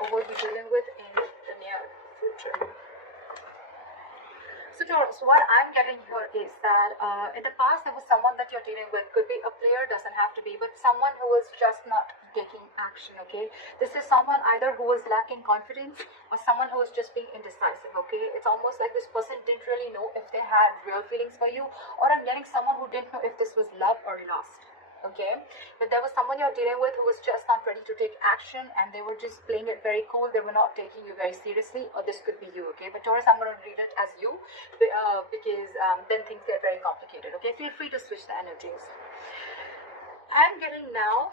or will be dealing with in the near future. So Taurus, what I'm getting here is that in the past there was someone that you're dealing with, could be a player, doesn't have to be, but someone who is just not taking action, okay? This is someone either who is lacking confidence or someone who is just being indecisive, okay? It's almost like this person didn't really know if they had real feelings for you, or I'm getting someone who didn't know if this was love or lust. Okay, but there was someone you're dealing with who was just not ready to take action, and they were just playing it very cool. They were not taking you very seriously, or this could be you. Okay, but Taurus, I'm going to read it as you because then things get very complicated. Okay, feel free to switch the energies. I'm getting now,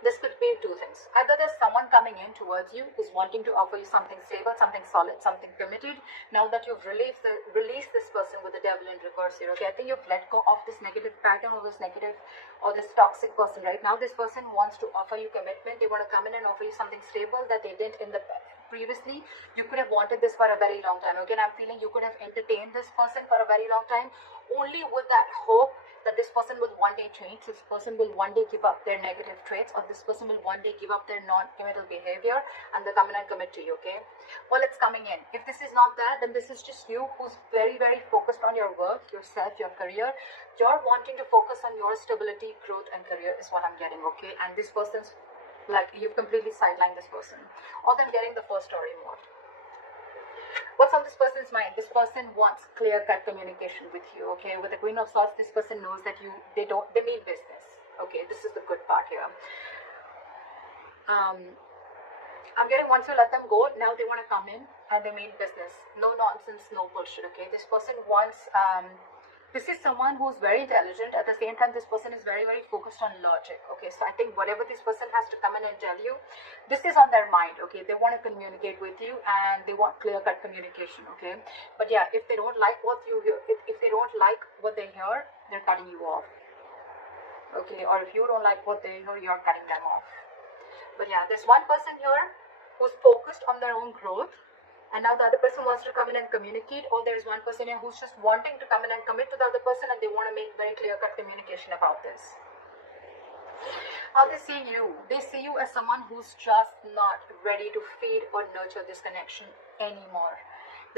this could be two things. Either there's someone coming in towards you who's wanting to offer you something stable, something solid, something committed. Now that you've released this person with the devil in reverse here, okay, I think you've let go of this negative pattern or this negative or this toxic person. Right now this person wants to offer you commitment. They want to come in and offer you something stable that they didn't in the previously. You could have wanted this for a very long time. Okay, and I'm feeling you could have entertained this person for a very long time, only with that hope that this person will one day change, this person will one day give up their negative traits, or this person will one day give up their non-committal behavior and they'll come in and commit to you, okay? Well, it's coming in. If this is not that, then this is just you who's very, very focused on your work, yourself, your career. You're wanting to focus on your stability, growth, and career is what I'm getting, okay? And this person's, like, you've completely sidelined this person. Or I'm getting the first story more. What's on this person's mind? This person wants clear-cut communication with you, okay? With the Queen of Swords, this person knows that they mean business, okay? This is the good part here. I'm getting, once you let them go, now they want to come in and they mean business. No nonsense, no bullshit, okay? This person wants, this is someone who's very intelligent. At the same time, this person is very, very focused on logic, okay? So I think whatever this person has to come in and tell you, this is on their mind, okay? They want to communicate with you and they want clear-cut communication, okay? But yeah, if they don't like what you hear, if they don't like what they hear, they're cutting you off, okay? Or if you don't like what they hear, you're cutting them off. But yeah, there's one person here who's focused on their own growth, and now the other person wants to come in and communicate, or there's one person here who's just wanting to come in and commit to the other person, and they want to make very clear-cut communication about this. How they see you? They see you as someone who's just not ready to feed or nurture this connection anymore.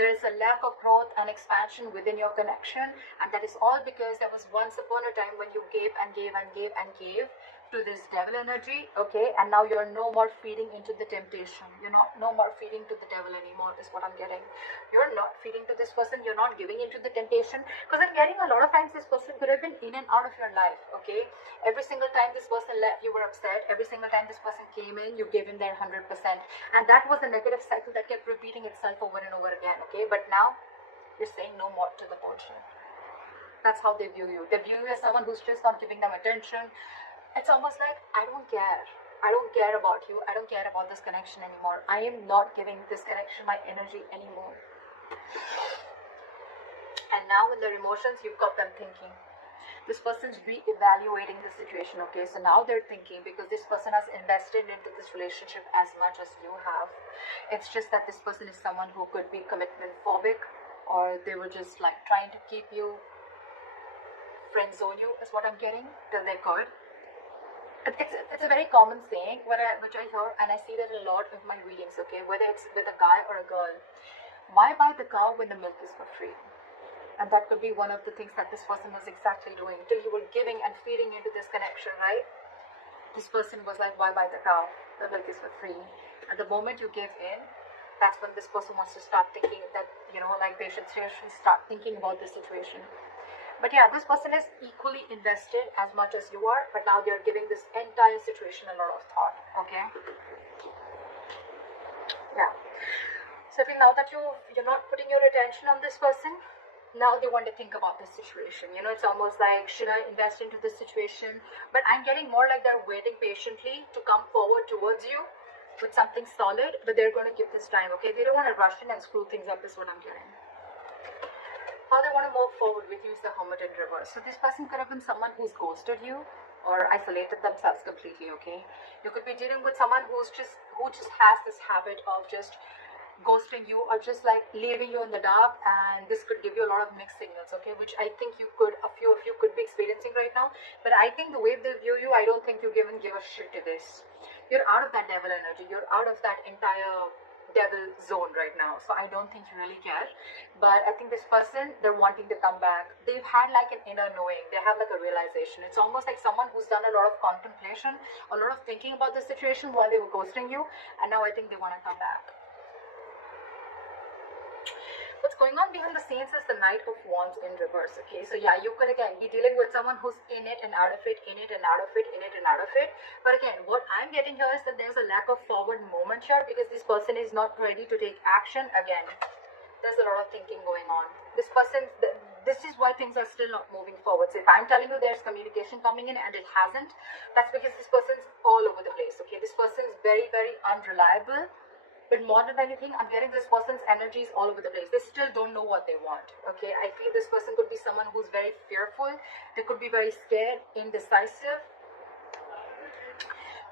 There is a lack of growth and expansion within your connection, and that is all because there was once upon a time when you gave and gave and gave and gave to this devil energy, okay, and now you're no more feeding into the temptation. You're no more feeding to the devil anymore, is what I'm getting. You're not feeding to this person, you're not giving into the temptation, because I'm getting a lot of times this person could have been in and out of your life, okay? Every single time this person left, you were upset. Every single time this person came in, you gave him their 100%, and that was a negative cycle that kept repeating itself over and over again, okay? But now you're saying no more to the bullshit. That's how they view you. They view you as someone who's just not giving them attention. It's almost like, I don't care. I don't care about you. I don't care about this connection anymore. I am not giving this connection my energy anymore. And now in their emotions, you've got them thinking. This person's re-evaluating the situation, okay? So now they're thinking, because this person has invested into this relationship as much as you have. It's just that this person is someone who could be commitment phobic, or they were just like trying to keep you, friend zone you, is what I'm getting, till they could. It's a very common saying which I hear, and I see that a lot of my readings, okay, whether it's with a guy or a girl. Why buy the cow when the milk is for free? And that could be one of the things that this person was exactly doing, till you were giving and feeding into this connection, right? This person was like, why buy the cow? The milk is for free. At the moment you give in, that's when this person wants to start thinking that, like they should seriously start thinking about the situation. But yeah, this person is equally invested as much as you are, but now they're giving this entire situation a lot of thought, okay? Yeah. So now that you're not putting your attention on this person, now they want to think about this situation. It's almost like, should I invest into this situation? But I'm getting more like they're waiting patiently to come forward towards you with something solid, but they're going to give this time, okay? They don't want to rush in and screw things up, is what I'm getting. How they want to move forward with you is the Hermit in reverse. So this person could have been someone who's ghosted you or isolated themselves completely, okay? You could be dealing with someone who just has this habit of just ghosting you, or just like leaving you in the dark, and this could give you a lot of mixed signals, okay, which I think a few of you could be experiencing right now. But I think the way they view you, I don't think you give a shit to this. you're out of that devil energy. You're out of that entire devil zone right now. So I don't think you really care. But I think this person, they're wanting to come back. They've had like an inner knowing. They have like a realization. It's almost like someone who's done a lot of contemplation, a lot of thinking about the situation while they were ghosting you, and now I think they want to come back. What's going on behind the scenes is the Knight of Wands in reverse. Okay, so yeah, you could again be dealing with someone who's in it and out of it, in it and out of it, in it and out of it. But again, what I'm getting here is that there's a lack of forward movement here because this person is not ready to take action. Again, there's a lot of thinking going on. This person, this is why things are still not moving forward. So if I'm telling you there's communication coming in and it hasn't, that's because this person's all over the place. Okay, this person is very, very unreliable. But more than anything, I'm getting this person's energies all over the place. They still don't know what they want. Okay, I feel this person could be someone who's very fearful. They could be very scared, indecisive.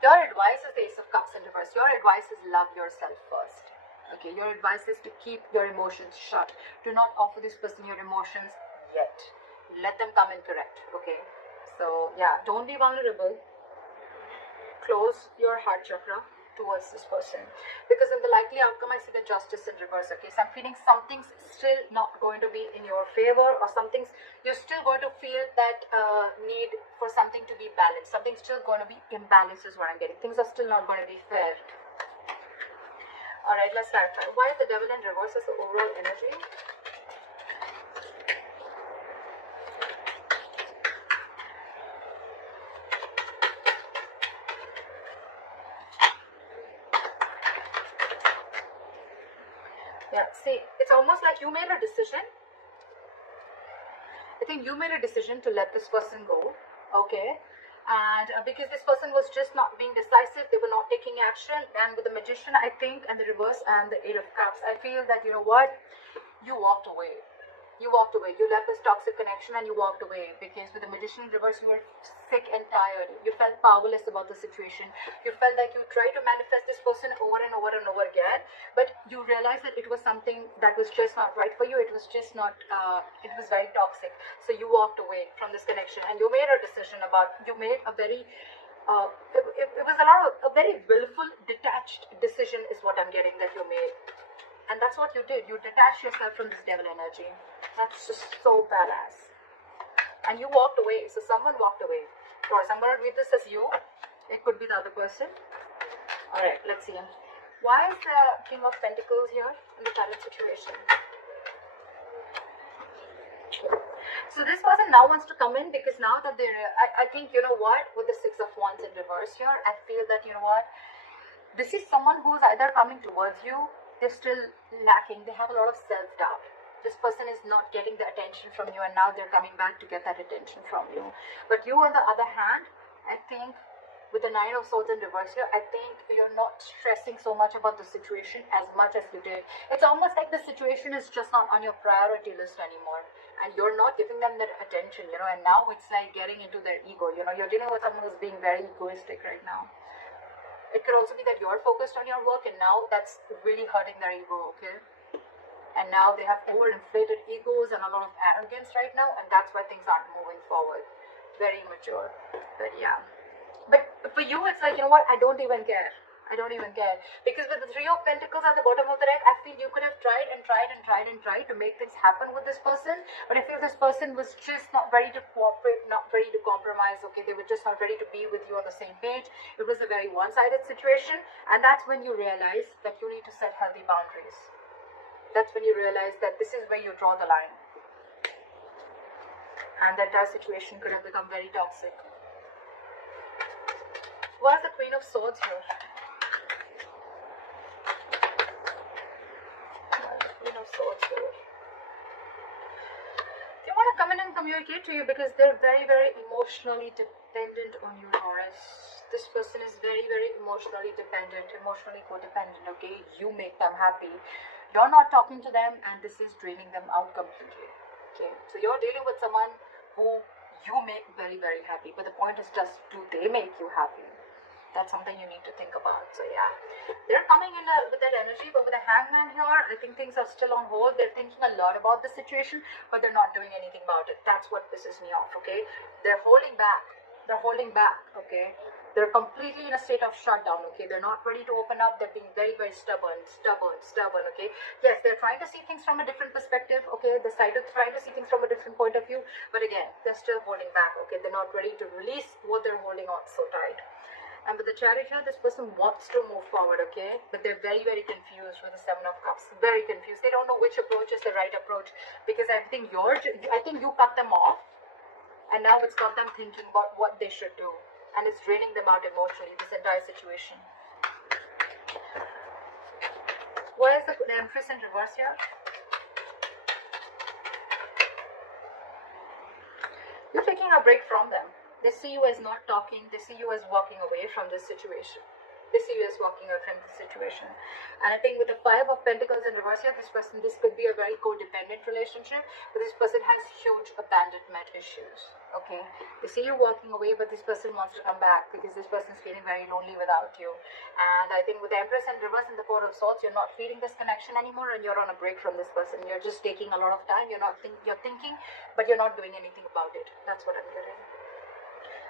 Your advice is the Ace of Cups in reverse. Your advice is love yourself first. Okay, your advice is to keep your emotions shut. Do not offer this person your emotions yet. Let them come in correct. Okay, so yeah, don't be vulnerable. Close your heart chakra towards this person, because in the likely outcome I see the Justice in reverse. Okay, so I'm feeling something's still not going to be in your favor, or something's, you're still going to feel that need for something to be balanced. Something's still going to be imbalanced is what I'm getting. Things are still not going to be fair. Alright, let's clarify. Why is the Devil in reverse as the overall energy? Yeah, see, it's almost like you made a decision. I think you made a decision to let this person go, okay? And because this person was just not being decisive, they were not taking action. And with the Magician, I think, and the reverse and the Eight of Cups, I feel that, you know what, you walked away. You walked away. You left this toxic connection and you walked away, because with the Magician in reverse, you were sick and tired. You felt powerless about the situation. You felt like you tried to manifest this person over and over and over again, but you realized that it was something that was just not right for you. It was just not, it was very toxic. So you walked away from this connection and you made a decision about, you made a very, it was a very willful, detached decision is what I'm getting that you made. And that's what you did. You detached yourself from this devil energy. That's just so badass. And you walked away. So someone walked away. Or I'm going to read this as you. It could be the other person. Alright, let's see. Why is the King of Pentacles here in the current situation? So this person now wants to come in because now that they're, I think, you know what, with the Six of Wands in reverse here, I feel that, you know what, this is someone who's either coming towards you, they're still lacking, they have a lot of self-doubt. This person is not getting the attention from you, and now they're coming back to get that attention from you. But you, on the other hand, I think with the Nine of Swords in reverse here, I think you're not stressing so much about the situation as much as you did. It's almost like the situation is just not on your priority list anymore, and you're not giving them that attention, you know, and now it's like getting into their ego, you know, you're dealing with someone who's being very egoistic right now. It could also be that you're focused on your work and now that's really hurting their ego, okay? And now they have overinflated egos and a lot of arrogance right now, and that's why things aren't moving forward. Very immature. But yeah. But for you, it's like, you know what, I don't even care. I don't even care. Because with the Three of Pentacles at the bottom of the deck, I feel you could have tried and tried and tried and tried to make things happen with this person. But I feel this person was just not ready to cooperate, not ready to compromise. Okay, they were just not ready to be with you on the same page. It was a very one-sided situation. And that's when you realize that you need to set healthy boundaries. That's when you realize that this is where you draw the line. And that entire situation could have become very toxic. Why is the Queen of Swords here? Swords here. They want to come in and communicate to you because they're very, very emotionally dependent on you, Taurus. This person is very, very emotionally dependent, emotionally codependent, okay? You make them happy. You're not talking to them and this is draining them out completely, okay? So you're dealing with someone who you make very, very happy. But the point is just, do they make you happy? That's something you need to think about. So yeah, they're coming in with that energy, but with the Hangman here, I think things are still on hold. They're thinking a lot about the situation, but they're not doing anything about it. That's what pisses me off, okay? They're holding back. They're holding back, okay? They're completely in a state of shutdown, okay? They're not ready to open up. They're being very, very stubborn, okay? Yes, they're trying to see things from a different perspective, okay? They're trying to see things from a different point of view, but again, they're still holding back, okay? They're not ready to release what they're holding on so tight. And with the Chariot here, this person wants to move forward, okay? But they're very, very confused with the Seven of Cups. Very confused. They don't know which approach is the right approach, because I think you cut them off, and now it's got them thinking about what they should do. And it's draining them out emotionally, this entire situation. What is the Empress in reverse here? You're taking a break from them. They see you as not talking. They see you as walking away from this situation. They see you as walking away from this situation. And I think with the Five of Pentacles in reverse here, this could be a very codependent relationship, but this person has huge abandonment issues. Okay, they see you walking away, but this person wants to come back because this person is feeling very lonely without you. And I think with the Empress in reverse and the Four of Swords, you're not feeling this connection anymore, and you're on a break from this person. You're just taking a lot of time. You're thinking, but you're not doing anything about it. That's what I'm getting.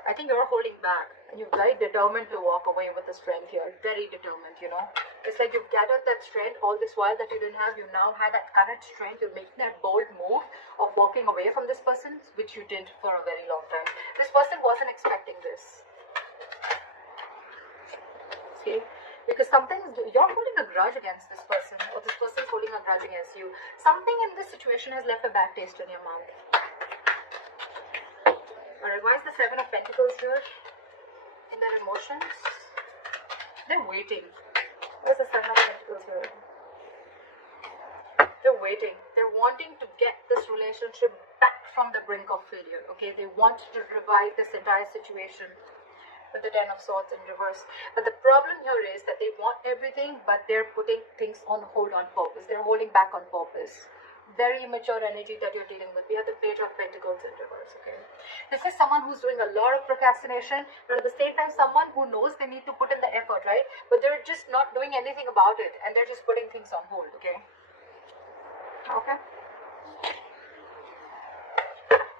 I think you're holding back, and you're very determined to walk away with the strength here. Very determined, you know. It's like you've gathered that strength all this while that you didn't have. You now had that courage, strength. You're making that bold move of walking away from this person, which you did for a very long time. This person wasn't expecting this. See? Because you're holding a grudge against this person, or this person's holding a grudge against you. Something in this situation has left a bad taste in your mouth. Alright, why is the Seven of Pentacles here? In their emotions? They're waiting. Where's the Seven of Pentacles here? They're waiting. They're wanting to get this relationship back from the brink of failure. Okay, they want to revive this entire situation with the Ten of Swords in reverse. But the problem here is that they want everything, but they're putting things on hold on purpose. They're holding back on purpose. Very immature energy that you're dealing with. We have the Page of Pentacles in reverse, okay? This is someone who's doing a lot of procrastination, but at the same time, someone who knows they need to put in the effort, right? But they're just not doing anything about it, and they're just putting things on hold, okay? Okay?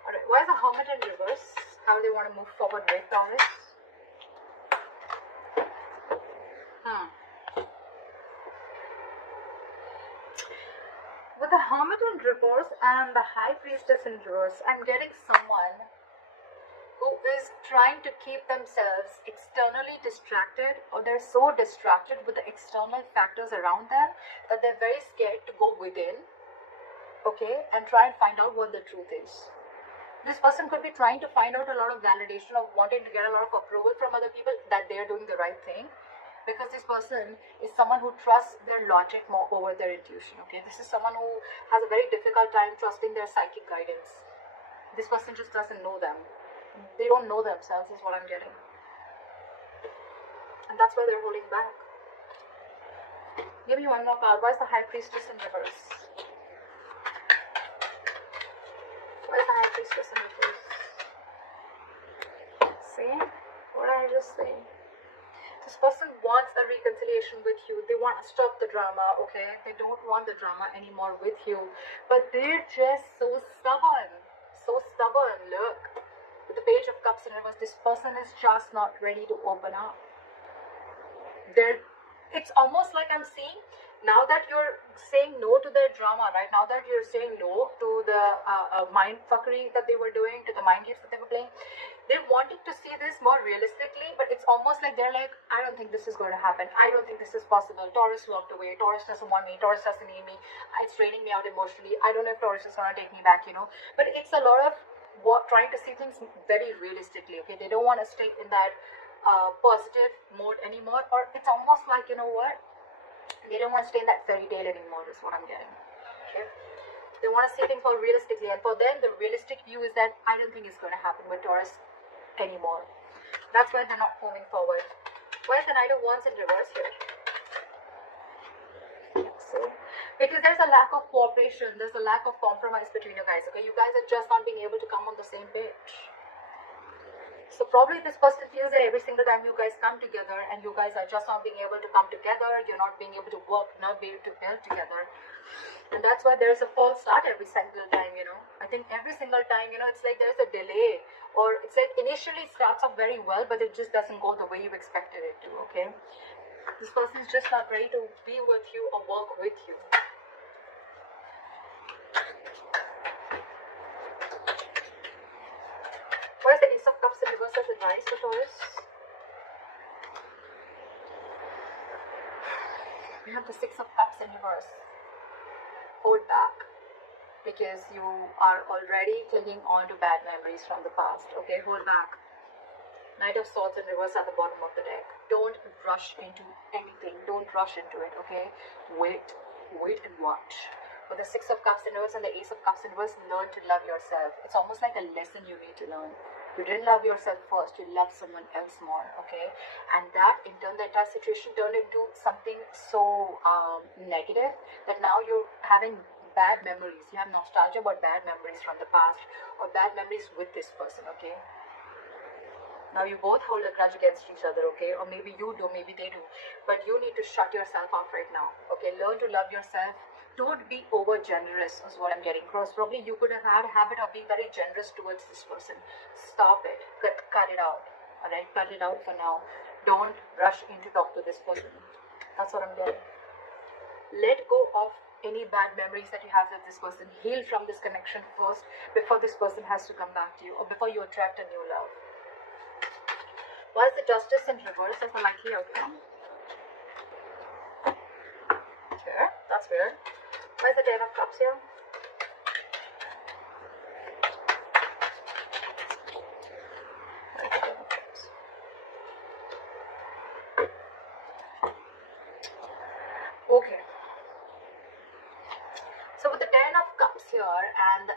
Alright, why is the Hermit in reverse? How do they want to move forward with Taurus? With the Hermit in reverse and the High Priestess in reverse, I'm getting someone who is trying to keep themselves externally distracted, or they're so distracted with the external factors around them that they're very scared to go within, okay, and try and find out what the truth is. This person could be trying to find out a lot of validation, of wanting to get a lot of approval from other people that they're doing the right thing. Because this person is someone who trusts their logic more over their intuition, okay? This is someone who has a very difficult time trusting their psychic guidance. This person just doesn't know them. They don't know themselves, is what I'm getting. And that's why they're holding back. Give me one more card. Why is the High Priestess in reverse? Why is the High Priestess in reverse? See? What did I just say? This person wants a reconciliation with you. They want to stop the drama, okay? They don't want the drama anymore with you. But they're just so stubborn. So stubborn. Look. With the Page of Cups in reverse, this person is just not ready to open up. It's almost like I'm seeing, now that you're saying no to their drama, right? Now that you're saying no to the mind fuckery that they were doing, to the mind games that they were playing, they're wanting to see this more realistically, but it's almost like they're like, I don't think this is going to happen. I don't think this is possible. Taurus walked away. Taurus doesn't want me. Taurus doesn't need me. It's draining me out emotionally. I don't know if Taurus is going to take me back, you know. But it's a lot of trying to see things very realistically, okay? They don't want to stay in that positive mode anymore, or it's almost like, you know what, they don't want to stay in that fairy tale anymore, is what I'm getting, okay? They want to see things more realistically, and for them the realistic view is that I don't think it's going to happen with Taurus anymore. That's why they're not moving forward. Why is the Knight of Wands in reverse here? So, because there's a lack of cooperation, there's a lack of compromise between you guys, okay? You guys are just not being able to come on the same page. So probably this person feels that every single time you guys come together and you guys are just not being able to come together, you're not being able to work, not being able to build together. And that's why there's a false start every single time, I think every single time, it's like there's a delay, or it's like initially it starts off very well, but it just doesn't go the way you expected it to, okay? This person is just not ready to be with you or work with you. What is the Ace of Cups in reverse as advice for Taurus? We have the Six of Cups in reverse. Hold back, because you are already clinging on to bad memories from the past. Okay, hold back. Knight of Swords in reverse at the bottom of the deck. Don't rush into anything. Don't rush into it, okay? Wait and watch. With the Six of Cups in reverse and the Ace of Cups in reverse, learn to love yourself. It's almost like a lesson you need to learn. You didn't love yourself first, you loved someone else more, okay? And that, in turn, the entire situation turned into something so negative that now you're having bad memories. You have nostalgia about bad memories from the past, or bad memories with this person, okay? Now you both hold a grudge against each other, okay? Or maybe you do, maybe they do. But you need to shut yourself off right now, okay? Learn to love yourself. Don't be over generous is what I'm getting across. Probably you could have had a habit of being very generous towards this person. Stop it. Cut it out. Alright, cut it out for now. Don't rush in to talk to this person. That's what I'm getting. Let go of any bad memories that you have with this person. Heal from this connection first before this person has to come back to you, or before you attract a new love. Why is the Justice in reverse as a likely outcome? Okay, that's weird. Why is the Ten of Cups here? Okay. So with the Ten of Cups here and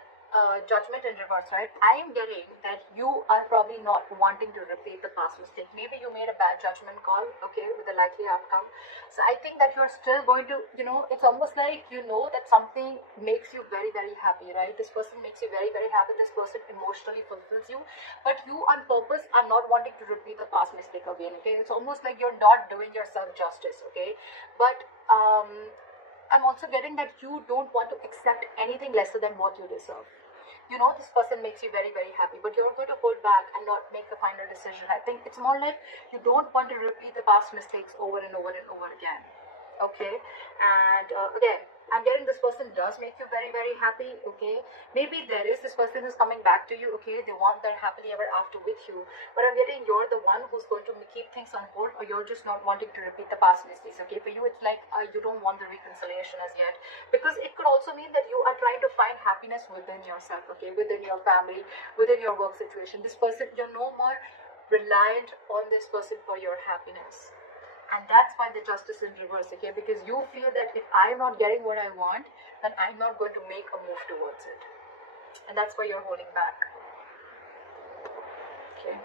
Judgment in reverse, right? I am getting that you are probably not wanting to repeat the past mistake. Maybe you made a bad judgment call, okay, with a likely outcome. So I think that you're still going to, it's almost like that something makes you very, very happy, right? This person makes you very, very happy. This person emotionally fulfills you. But you on purpose are not wanting to repeat the past mistake again, okay? It's almost like you're not doing yourself justice, okay? But I'm also getting that you don't want to accept anything lesser than what you deserve. This person makes you very, very happy, but you're going to hold back and not make a final decision. I think it's more like you don't want to repeat the past mistakes over and over and over again. Okay, and again, I'm getting this person does make you very, very happy. Okay, maybe there is this person who's coming back to you. Okay, they want their happily ever after with you, but I'm getting you're the one who's going to keep things on hold, or you're just not wanting to repeat the past mistakes. Okay, for you it's like you don't want the reconciliation as yet, because it could also mean that you are trying to find happiness within yourself. Okay, within your family, within your work situation. This person, you're no more reliant on this person for your happiness. And that's why the Justice in reverse, okay? Because you feel that if I'm not getting what I want, then I'm not going to make a move towards it. And that's why you're holding back. Okay.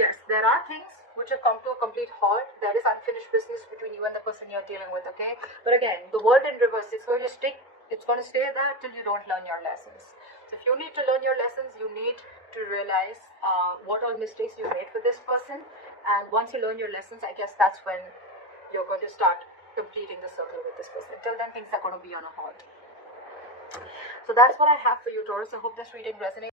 Yes, there are things which have come to a complete halt. There is unfinished business between you and the person you're dealing with, okay? But again, the world in reverse is going to stay there till you don't learn your lessons. So if you need to learn your lessons, you need to realize what all mistakes you made with this person. And once you learn your lessons, I guess that's when you're going to start completing the circle with this person. Till then, things are going to be on a halt. So that's what I have for you, Taurus. I hope this reading resonates.